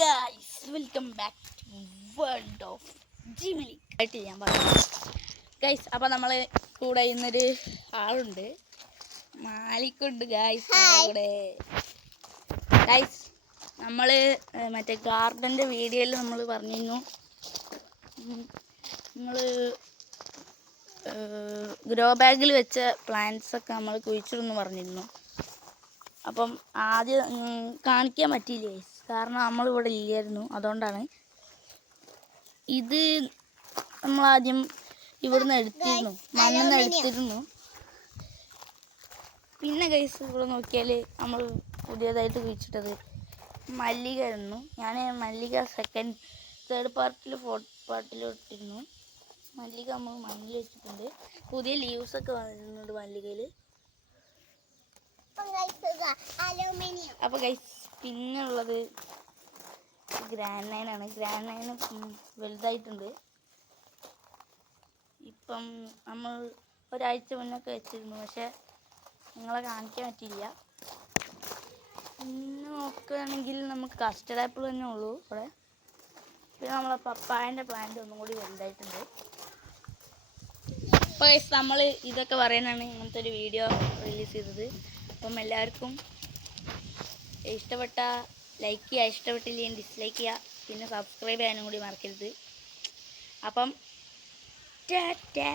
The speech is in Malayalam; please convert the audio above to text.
Guys, welcome back to world of Jimili. ആയിട്ട് ഞാൻ പറഞ്ഞു ഗൈസ്. അപ്പം നമ്മൾ കൂടെ ഇന്നൊരു ആളുണ്ട്, മാലിക്കുണ്ട് ഗൈസ്. കൂടെ ഗൈസ് നമ്മൾ മറ്റേ ഗാർഡൻ്റെ വീഡിയോയിൽ നമ്മൾ പറഞ്ഞിരുന്നു, നമ്മൾ ഗ്രോ ബാഗിൽ വെച്ച പ്ലാന്റ്സൊക്കെ നമ്മൾ കുഴിച്ചിടുന്നു പറഞ്ഞിരുന്നു. അപ്പം ആദ്യം കാണിക്കാൻ പറ്റിയില്ലേ, കാരണം നമ്മളിവിടെ ഇല്ലായിരുന്നു. അതുകൊണ്ടാണ് ഇത് നമ്മളാദ്യം ഇവിടുന്ന് എടുത്തിരുന്നു, മണ്ണിൽ എടുത്തിരുന്നു. പിന്നെ ഗൈസ് ഇവിടെ നോക്കിയാൽ നമ്മൾ പുതിയതായിട്ട് കുഴിച്ചിട്ടത് മല്ലിക ആയിരുന്നു. ഞാൻ മല്ലിക തേർഡ് പാർട്ടിൽ ഫോർത്ത് പാർട്ടിലും ഇട്ടിരുന്നു. മല്ലിക നമ്മൾ മണ്ണിൽ വെച്ചിട്ടുണ്ട്. പുതിയ ലീവ്സൊക്കെ വരുന്നുണ്ട് മല്ലികയിൽ. അപ്പോൾ ഗൈസ് പിന്നെ ഉള്ളത് ഗ്രാൻഡ് നൈനാണ്. ഗ്രാൻഡ് നൈന് വലുതായിട്ടുണ്ട്. ഇപ്പം നമ്മൾ ഒരാഴ്ച മുന്നൊക്കെ വെച്ചിരുന്നു, പക്ഷെ നിങ്ങളെ കാണിക്കാൻ പറ്റിയില്ല. പിന്നെ നോക്കുകയാണെങ്കിൽ നമുക്ക് കസ്റ്റർഡ് ആപ്പിൾ തന്നെ ഉള്ളൂ ഇവിടെ. പിന്നെ നമ്മളെ പപ്പായൻ്റെ പ്ലാന്റ് ഒന്നും കൂടി വലുതായിട്ടുണ്ട്. അപ്പോൾ ഗൈസ് നമ്മൾ ഇതൊക്കെ പറയാനാണ് ഇങ്ങനത്തെ ഒരു വീഡിയോ റിലീസ് ചെയ്തത്. അപ്പം എല്ലാവർക്കും ഇഷ്ടപ്പെട്ട ലൈക്ക് ചെയ്യുക, ഇഷ്ടപ്പെട്ടില്ലെങ്കിൽ ഡിസ്ലൈക്ക് ചെയ്യുക, പിന്നെ സബ്സ്ക്രൈബ് ചെയ്യാനും കൂടി മറക്കരുത്. അപ്പം ടാറ്റാ.